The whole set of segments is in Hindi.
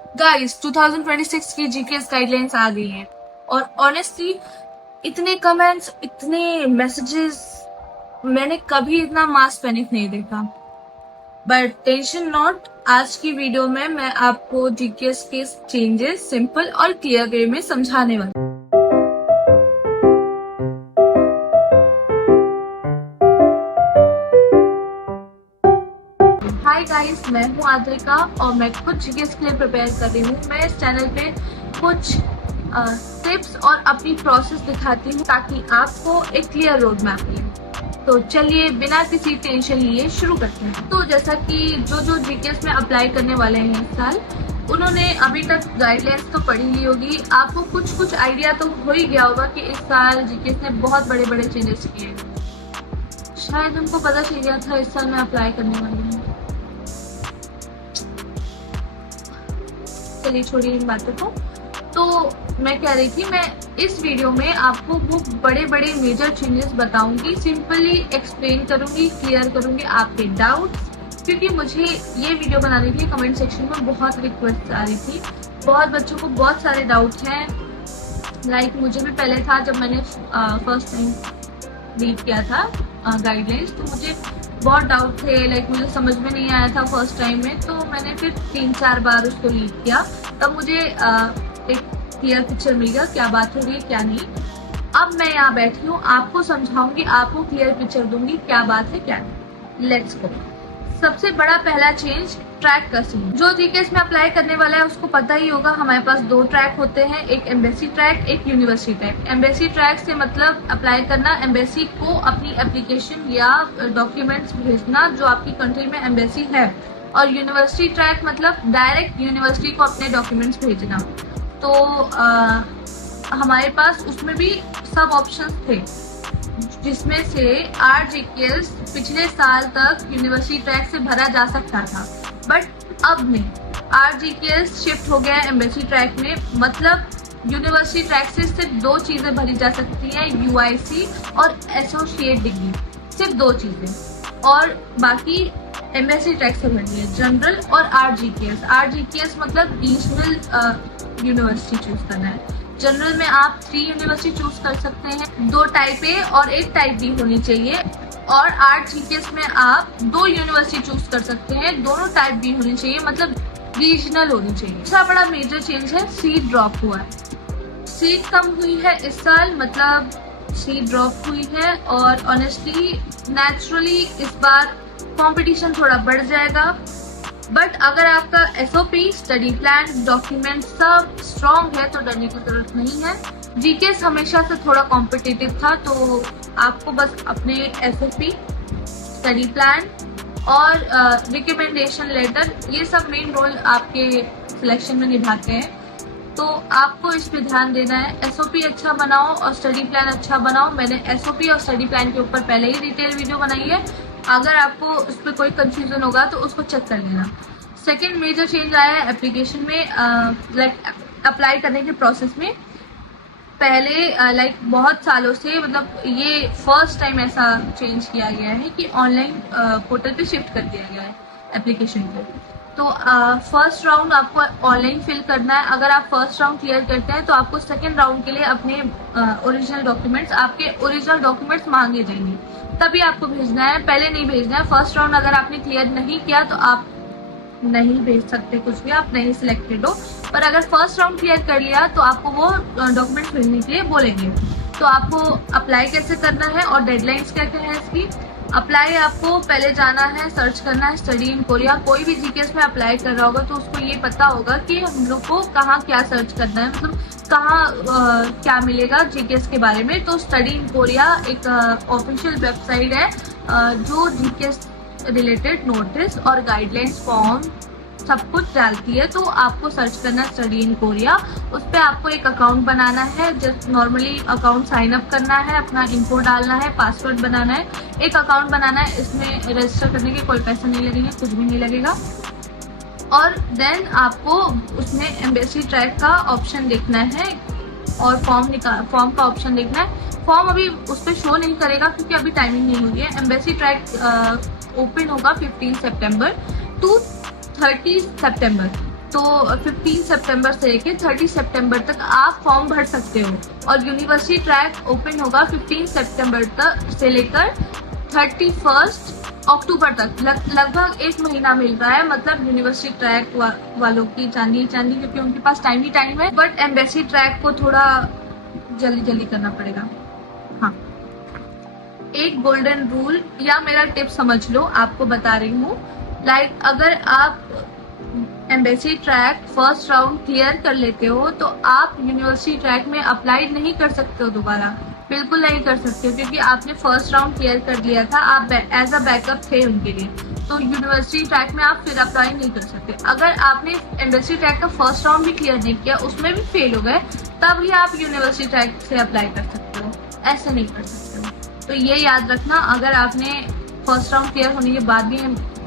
गाइस 2026 की जीकेएस गाइडलाइंस आ गई है और ऑनेस्टली इतने कमेंट्स, इतने मैसेजेस मैंने कभी इतना मास पैनिक नहीं देखा। बट टेंशन नॉट, आज की वीडियो में मैं आपको जीकेएस के चेंजेस सिंपल और क्लियर वे में समझाने वाली। हाय गाइस, मैं हूँ आद्रिका और मैं खुद जीकेएस के लिए प्रिपेयर कर रही हूँ। मैं इस चैनल पे कुछ टिप्स और अपनी प्रोसेस दिखाती हूँ ताकि आपको एक क्लियर रोड मैप मिले। तो चलिए बिना किसी टेंशन लिए शुरू करते हैं। तो जैसा कि जो जीकेएस में अप्लाई करने वाले हैं इस साल, उन्होंने अभी तक गाइडलाइंस तो पढ़ी ली होगी। आपको कुछ आइडिया तो हो ही गया होगा कि इस साल जीकेएस ने बहुत बड़े चेंजेस किए। शायद उनको पता चल गया था इस साल मैं अप्लाई करने वाली हूँ। चलिए छोड़िए इन बातों को। तो मैं कह रही थी, मैं इस वीडियो में आपको वो बड़े मेजर चेंजेस बताऊंगी, सिंपली एक्सप्लेन करूंगी, क्लियर करूंगी आपके डाउट्स, क्योंकि मुझे ये वीडियो बनाने के लिए कमेंट सेक्शन में बहुत रिक्वेस्ट आ रही थी। बहुत बच्चों को बहुत सारे डाउट हैं। लाइक मुझे भी पहले था, जब मैंने फर्स्ट टाइम रीड किया था गाइडलाइंस, तो मुझे बहुत डाउट थे। लाइक मुझे समझ में नहीं आया था फर्स्ट टाइम में, तो मैंने फिर 3-4 बार उसको रीड किया, तब मुझे एक क्लियर पिक्चर मिल गया क्या बात हो रही है क्या नहीं। अब मैं यहाँ बैठी हूँ, आपको समझाऊंगी, आपको क्लियर पिक्चर दूंगी क्या बात है क्या नहीं। Let's go. सबसे बड़ा पहला चेंज, ट्रैक का सीन। जो जीकेएस में अप्लाई करने वाला है उसको पता ही होगा, हमारे पास 2 ट्रैक होते हैं, एक एम्बेसी ट्रैक, एक यूनिवर्सिटी ट्रैक। एम्बेसी ट्रैक से मतलब अप्लाई करना, एम्बेसी को अपनी एप्लीकेशन या डॉक्यूमेंट्स भेजना जो आपकी कंट्री में एम्बेसी है। और यूनिवर्सिटी ट्रैक मतलब डायरेक्ट यूनिवर्सिटी को अपने डॉक्यूमेंट्स भेजना। तो हमारे पास उसमें भी सब ऑप्शंस थे, जिसमें से RGKS पिछले साल तक यूनिवर्सिटी ट्रैक से भरा जा सकता था, बट अब नहीं। RGKS शिफ्ट हो गया है एम्बेसी ट्रैक में। मतलब यूनिवर्सिटी ट्रैक से सिर्फ 2 चीजें भरी जा सकती हैं, UIC और एसोसिएट डिग्री, सिर्फ 2 चीजें। और बाकी एम्बेसी ट्रैक से भरनी है, जनरल और RGKS। RGKS मतलब रीजनल यूनिवर्सिटी चूज करना है। जनरल में आप 3 यूनिवर्सिटी चूज कर सकते हैं, 2 टाइप ए और 1 टाइप बी होनी चाहिए। और RGKS में आप 2 यूनिवर्सिटी चूज कर सकते हैं, दोनों टाइप बी होनी चाहिए, मतलब रीजनल होनी चाहिए। दूसरा बड़ा मेजर चेंज है, सीट ड्रॉप हुआ है। सीट कम हुई है इस साल, मतलब सीट ड्रॉप हुई है। और ऑनेस्टली नेचुरली इस बार कंपटीशन थोड़ा बढ़ जाएगा। बट अगर आपका SOP, स्टडी प्लान, डॉक्यूमेंट सब स्ट्रॉन्ग है तो डरने की जरूरत नहीं है। जीकेएस हमेशा से थोड़ा कॉम्पिटिटिव था, तो आपको बस अपने SOP, स्टडी प्लान और रिकमेंडेशन लेटर, ये सब मेन रोल आपके सिलेक्शन में निभाते हैं। तो आपको इस पे ध्यान देना है। SOP अच्छा बनाओ और स्टडी प्लान अच्छा बनाओ। मैंने SOP और स्टडी प्लान के ऊपर पहले ही डिटेल वीडियो बनाई है, अगर आपको उस पर कोई कंफ्यूजन होगा तो उसको चेक कर लेना। सेकेंड मेजर चेंज आया है एप्लीकेशन में, लाइक अप्लाई करने के प्रोसेस में। पहले लाइक बहुत सालों से, मतलब ये फर्स्ट टाइम ऐसा चेंज किया गया है कि ऑनलाइन पोर्टल पे शिफ्ट कर दिया गया है एप्लीकेशन को। तो फर्स्ट राउंड आपको ऑनलाइन फिल करना है। अगर आप फर्स्ट राउंड क्लियर करते हैं तो आपको सेकेंड राउंड के लिए अपने ओरिजिनल डॉक्यूमेंट्स, आपके ओरिजिनल डॉक्यूमेंट्स मांगे जाएंगे, तभी आपको भेजना है, पहले नहीं भेजना है। फर्स्ट राउंड अगर आपने क्लियर नहीं किया तो आप नहीं भेज सकते कुछ भी, आप नहीं सिलेक्टेड हो। पर अगर फर्स्ट राउंड क्लियर कर लिया तो आपको वो डॉक्यूमेंट्स भेजने के लिए बोलेंगे। तो आपको अप्लाई कैसे करना है और डेडलाइंस क्या क्या है इसकी। अप्लाई आपको पहले जाना है, सर्च करना है स्टडी इन कोरिया। कोई भी जीकेएस में अप्लाई कर रहा होगा तो उसको ये पता होगा कि हम लोग को कहाँ क्या सर्च करना है, मतलब कहाँ क्या मिलेगा जीकेएस के बारे में। तो स्टडी इन कोरिया एक ऑफिशियल वेबसाइट है जो जीकेएस रिलेटेड नोटिस और गाइडलाइंस, फॉर्म सब कुछ डालती है। तो आपको सर्च करना है स्टडी इन कोरिया। उस पर आपको एक अकाउंट बनाना है, just normally account sign up करना है, अपना इन्फो डालना है, पासवर्ड बनाना है, एक अकाउंट बनाना है। इसमें रजिस्टर करने के कोई पैसे नहीं लगेंगे, कुछ भी नहीं लगेगा। और देन आपको उसमें एम्बेसी ट्रैक का ऑप्शन देखना है और फॉर्म का ऑप्शन देखना है। फॉर्म अभी उस पर शो नहीं करेगा क्योंकि अभी टाइमिंग नहीं हुई है। एम्बेसी ट्रैक ओपन होगा 15 सितंबर टू 30 सितंबर। तो 15 सितंबर से लेकर 30 सितंबर तक आप फॉर्म भर सकते हो और यूनिवर्सिटी ट्रैक ओपन होगा 15 सितंबर तक से लेकर 31 अक्टूबर तक। लगभग 1 महीना मिल रहा है, मतलब यूनिवर्सिटी ट्रैक वालों की चांदी क्योंकि उनके पास टाइम ही टाइम है, बट एम्बेसी ट्रैक को थोड़ा जल्दी करना पड़ेगा। हाँ, एक गोल्डन रूल या मेरा टिप समझ लो, आपको बता रही हूँ। लाइक अगर आप embassy track first round clear कर लेते हो तो आप यूनिवर्सिटी ट्रैक में अप्लाई नहीं कर सकते हो दोबारा, बिल्कुल नहीं कर सकते हो, क्योंकि आपने फर्स्ट राउंड क्लियर कर लिया था, आप एज अ बैकअप थे उनके लिए। तो यूनिवर्सिटी ट्रैक में आप फिर अप्लाई नहीं कर सकते। अगर आपने एम्बेसी ट्रैक का फर्स्ट राउंड भी क्लियर नहीं किया, उसमें भी फेल हो गए, तब ही आप यूनिवर्सिटी ट्रैक से अप्लाई कर सकते हो, ऐसे नहीं कर सकते हो। तो ये याद रखना, अगर आपने फर्स्ट राउंड क्लियर होने के बाद भी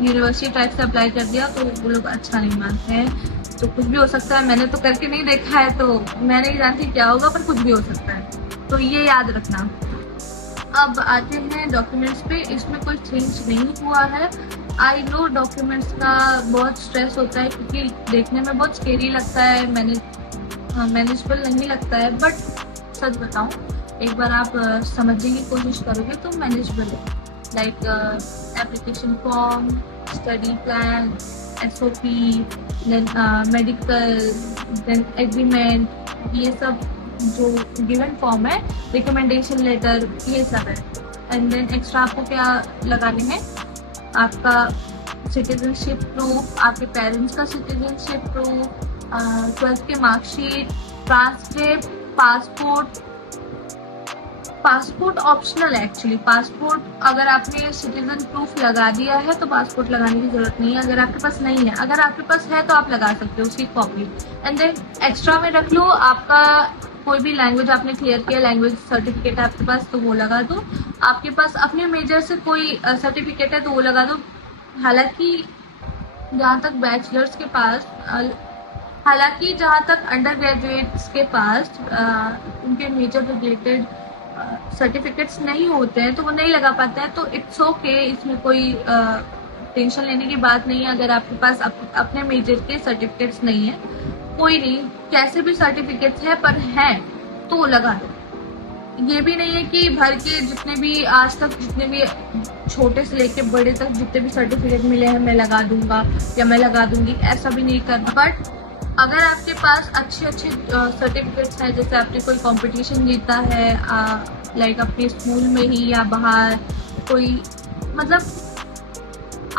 यूनिवर्सिटी ट्रैक से अप्लाई कर दिया तो वो लोग अच्छा नहीं मानते हैं। तो कुछ भी हो सकता है, मैंने तो करके नहीं देखा है तो मैं नहीं जानती क्या होगा, पर कुछ भी हो सकता है, तो ये याद रखना। अब आते हैं डॉक्यूमेंट्स पे। इसमें कोई चेंज नहीं हुआ है। आई नो डॉक्यूमेंट्स का बहुत स्ट्रेस होता है क्योंकि देखने में बहुत स्केरी लगता है, मैनेजेबल नहीं लगता है, बट सच बताऊं, एक बार आप समझने की कोशिश करोगे तो मैनेजेबल है। Like application form, study plan, SOP, then medical, then agreement, ये सब जो गिवन फॉर्म है, रिकमेंडेशन लेटर, ये सब है। एंड देन एक्स्ट्रा आपको क्या लगाने हैं, आपका सिटीजनशिप प्रूफ, आपके पेरेंट्स का सिटीजनशिप प्रूफ, 12th के मार्कशीट, ट्रांसक्रिप्ट, पासपोर्ट ऑप्शनल है एक्चुअली। पासपोर्ट अगर आपने सिटीजन प्रूफ लगा दिया है तो पासपोर्ट लगाने की जरूरत नहीं है, अगर आपके पास नहीं है। अगर आपके पास है तो आप लगा सकते हो उसकी कॉपी। एंड देन एक्स्ट्रा में रख लो आपका कोई भी लैंग्वेज आपने क्लियर किया, लैंग्वेज सर्टिफिकेट है आपके पास तो वो लगा दो। आपके पास अपने मेजर से कोई सर्टिफिकेट है तो वो लगा दो। हालांकि जहाँ तक बैचलर्स के पास, हालांकि जहाँ तक अंडर ग्रेजुएट्स के पास उनके मेजर रिलेटेड सर्टिफिकेट्स नहीं होते हैं तो वो नहीं लगा पाते हैं, तो इट्स ओके, इसमें कोई टेंशन लेने की बात नहीं है। अगर आपके पास अपने मेजर के सर्टिफिकेट्स नहीं है, कोई नहीं, कैसे भी सर्टिफिकेट्स है पर है तो वो लगा दो। ये भी नहीं है कि भर के जितने भी आज तक जितने भी छोटे से लेके बड़े तक जितने भी सर्टिफिकेट मिले हैं मैं लगा दूंगा या मैं लगा दूंगी, ऐसा भी नहीं करना। बट अगर आपके पास अच्छे सर्टिफिकेट्स हैं, जैसे आपने कोई कंपटीशन जीता है, लाइक अपने स्कूल में ही या बाहर कोई, मतलब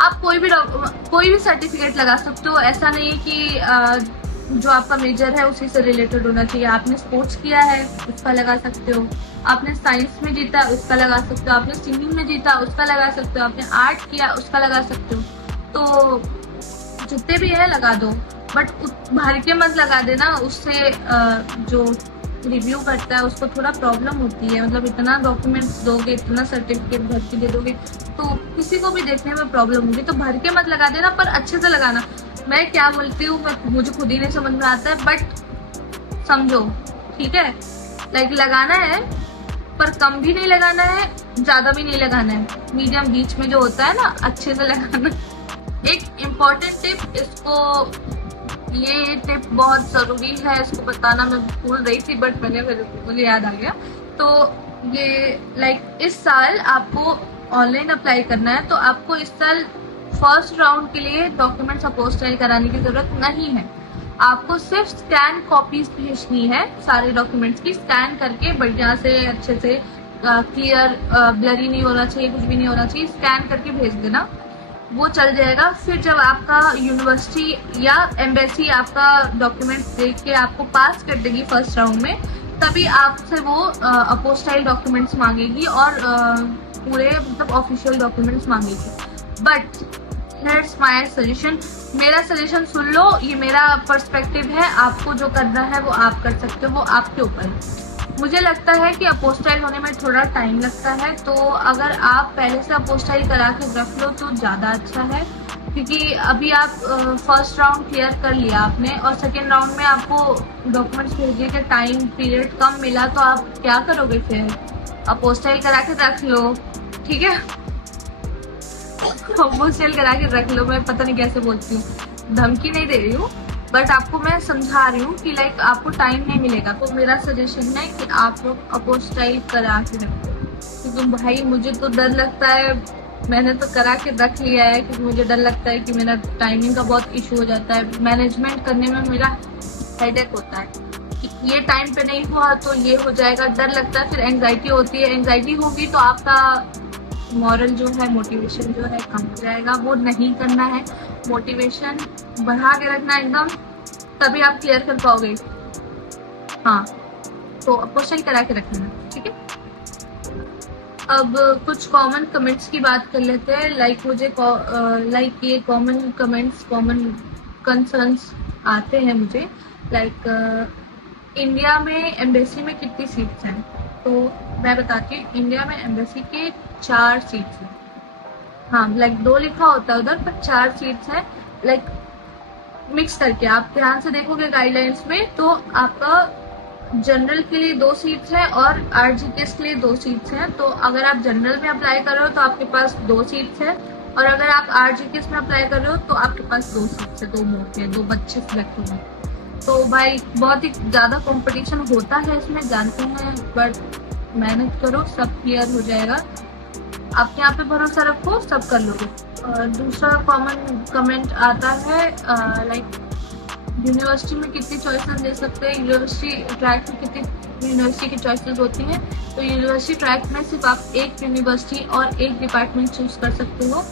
आप कोई भी सर्टिफिकेट लगा सकते हो। ऐसा नहीं है कि जो आपका मेजर है उसी से रिलेटेड होना चाहिए। आपने स्पोर्ट्स किया है उसका लगा सकते हो, आपने साइंस में जीता उसका लगा सकते हो, आपने सिंगिंग में जीता उसका लगा सकते हो, आपने आर्ट किया उसका लगा सकते हो। तो जितने भी है लगा दो, बट भर के मत लगा देना, उससे जो रिव्यू करता है उसको थोड़ा प्रॉब्लम होती है। मतलब इतना डॉक्यूमेंट्स दोगे, इतना सर्टिफिकेट भर के दे दोगे तो किसी को भी देखने में प्रॉब्लम होगी। तो भर के मत लगा देना, पर अच्छे से लगाना। मैं क्या बोलती हूँ मुझे खुद ही नहीं समझ में आता है, बट समझो, ठीक है। लाइक लगाना है पर कम भी नहीं लगाना है, ज्यादा भी नहीं लगाना है, मीडियम बीच में जो होता है ना, अच्छे से लगाना। एक इम्पॉर्टेंट टिप, ये टिप बहुत जरूरी है, इसको बताना मैं भूल रही थी बट मुझे याद आ गया। तो ये लाइक इस साल आपको ऑनलाइन अप्लाई करना है तो आपको इस साल फर्स्ट राउंड के लिए डॉक्यूमेंट्स अपोस्टाइल कराने की जरूरत नहीं है। आपको सिर्फ स्कैन कॉपीज भेजनी है, सारे डॉक्यूमेंट्स की स्कैन करके बढ़िया से अच्छे से क्लियर, ब्लरी नहीं होना चाहिए, कुछ भी नहीं होना चाहिए, स्कैन करके भेज देना, वो चल जाएगा। फिर जब आपका यूनिवर्सिटी या एम्बेसी आपका डॉक्यूमेंट्स देख के आपको पास कर देगी फर्स्ट राउंड में, तभी आपसे वो अपोस्टाइल डॉक्यूमेंट्स मांगेगी और पूरे मतलब ऑफिशियल डॉक्यूमेंट्स मांगेगी। बट दैट्स माय सजेशन, मेरा सजेशन सुन लो, ये मेरा पर्सपेक्टिव है, आपको जो करना है वो आप कर सकते हो, वो आपके ऊपर है। मुझे लगता है कि अपोस्टाइल होने में थोड़ा टाइम लगता है, तो अगर आप पहले से अपोस्टाइल करा के रख लो तो ज़्यादा अच्छा है, क्योंकि अभी आप फर्स्ट राउंड क्लियर कर लिया आपने और सेकेंड राउंड में आपको डॉक्यूमेंट्स भेजने का टाइम पीरियड कम मिला, तो आप क्या करोगे फिर? अपोस्टाइल करा के रख लो, ठीक है। अपोस्टाइल करा के रख लो, मैं पता नहीं कैसे बोलती हूँ, धमकी नहीं दे रही हूँ, बट आपको मैं समझा रही हूँ कि लाइक आपको टाइम नहीं मिलेगा। तो मेरा सजेशन है कि आप लोग अपोस्टाइल करा के रखो, क्योंकि भाई मुझे तो डर लगता है, मैंने तो करा के रख लिया है क्योंकि मुझे डर लगता है कि मेरा टाइमिंग का बहुत इशू हो जाता है, मैनेजमेंट करने में मेरा हेडेक होता है कि ये टाइम पे नहीं हुआ तो ये हो जाएगा, डर लगता है, फिर एंजाइटी होती है, एंजाइटी होगी तो आपका मॉरल जो है, मोटिवेशन जो है कम हो जाएगा, वो नहीं करना है। मोटिवेशन बढ़ा के रखना एकदम, तभी आप क्लियर कर पाओगे। हाँ, तो अपोस्टाइल करा के रखना, ठीक है। अब कुछ कॉमन कमेंट्स की बात कर लेते हैं। लाइक ये कॉमन कमेंट्स, कॉमन कंसर्न्स आते हैं मुझे। लाइक इंडिया में एम्बेसी में कितनी सीट्स हैं, तो मैं बताती हूँ। इंडिया में एम्बेसी के 4 सीट्स हैं। हाँ, लाइक 2 लिखा होता है उधर, पर 4 सीट्स हैं। लाइक मिक्स करके आप ध्यान से देखोगे गाइडलाइंस में, तो आपका जनरल के लिए 2 सीट्स है और आरजीकेएस के लिए 2 सीट्स हैं। तो अगर आप जनरल में अप्लाई कर रहे हो तो आपके पास 2 सीट्स है, और अगर आप आरजीकेएस में अप्लाई कर रहे हो तो आपके पास 2 सीट्स है, 2 मौके हैं, 2 बच्चे सिलेक्ट होंगे। तो भाई बहुत ही ज़्यादा कंपटीशन होता है इसमें, जानते हैं, बट मेहनत करो, सब क्लियर हो जाएगा। आप यहाँ पे भरोसा रखो, सब कर लोगे। दूसरा कॉमन कमेंट आता है लाइक यूनिवर्सिटी में कितनी चॉइसेस दे सकते हैं, यूनिवर्सिटी ट्रैक में कितनी यूनिवर्सिटी की चॉइसेस होती हैं। तो यूनिवर्सिटी ट्रैक में सिर्फ आप एक यूनिवर्सिटी और एक डिपार्टमेंट चूज कर सकते हो,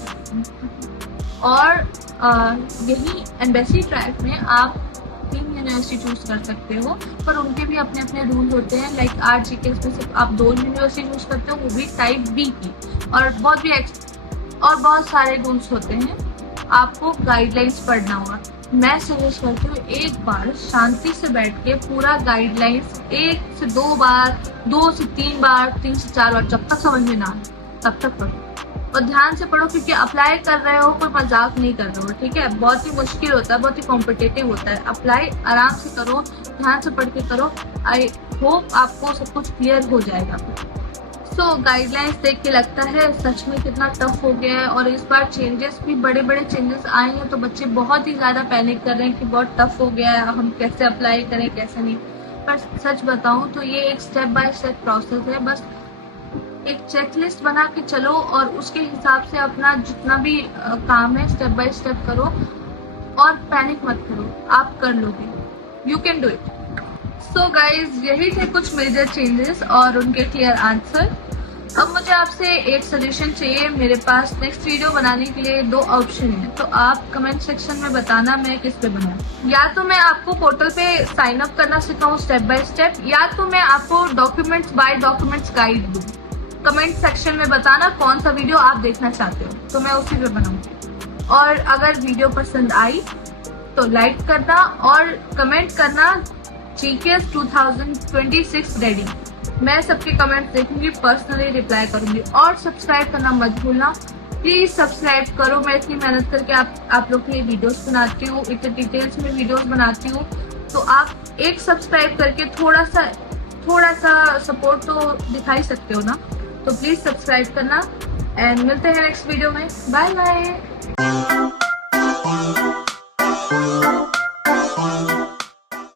और यही एम्बेसी ट्रैक में आप 3 यूनिवर्सिटी चूज कर सकते हो, पर उनके भी अपने अपने रूल होते हैं। लाइक आरजीकेएस में सिर्फ आप 2 यूनिवर्सिटी चूज करते हो, वो भी टाइप बी की, और बहुत सारे रूल्स होते हैं। आपको गाइडलाइंस पढ़ना होगा। मैं सजेस्ट करती हूँ एक बार शांति से बैठ के पूरा गाइडलाइंस 1 से 2 बार, 2 से 3 बार, 3 से 4 बार, जब तक समझ में ना आए तब तक पढ़ो, और ध्यान से पढ़ो, क्योंकि अप्लाई कर रहे हो, कोई मजाक नहीं कर रहे हो, ठीक है। बहुत ही मुश्किल होता है, बहुत ही कॉम्पिटिटिव होता है। अप्लाई आराम से करो, ध्यान से पढ़ के करो। आई होप आपको सब कुछ क्लियर हो जाएगा। सो गाइडलाइंस देख के लगता है सच में कितना टफ हो गया है, और इस बार चेंजेस भी बड़े बड़े चेंजेस आए हैं, तो बच्चे बहुत ही ज़्यादा पैनिक कर रहे हैं कि बहुत टफ हो गया है, हम कैसे अप्लाई करें कैसे नहीं। पर सच बताऊं तो ये एक स्टेप बाय स्टेप प्रोसेस है। बस एक चेकलिस्ट बना के चलो, और उसके हिसाब से अपना जितना भी काम है स्टेप बाय स्टेप करो, और पैनिक मत करो, आप कर लोगे, you can do it. So guys, यही थे कुछ मेजर चेंजेस और उनके क्लियर आंसर। अब मुझे आपसे एक सजेशन चाहिए। मेरे पास नेक्स्ट वीडियो बनाने के लिए 2 ऑप्शन है, तो आप कमेंट सेक्शन में बताना मैं किस पे बनाऊं। या तो मैं आपको पोर्टल पे साइन अप करना सिखाऊं स्टेप बाय स्टेप, या तो मैं आपको डॉक्यूमेंट्स बाय डॉक्यूमेंट्स गाइड दूं। कमेंट सेक्शन में बताना कौन सा वीडियो आप देखना चाहते हो, तो मैं उसी पे बनाऊंगी। और अगर वीडियो पसंद आई तो लाइक करना और कमेंट करना GKS 2026 रेडी। मैं सबके कमेंट देखूंगी, पर्सनली रिप्लाई करूंगी, और सब्सक्राइब करना मत भूलना, प्लीज सब्सक्राइब करो। मैं इतनी मेहनत करके आप लोग के लिए वीडियोस बनाती हूँ, इतने डिटेल्स में वीडियोस बनाती हूँ, तो आप एक सब्सक्राइब करके थोड़ा सा सपोर्ट तो दिखा ही सकते हो ना। तो प्लीज सब्सक्राइब करना, एंड मिलते हैं नेक्स्ट वीडियो में। Bye bye.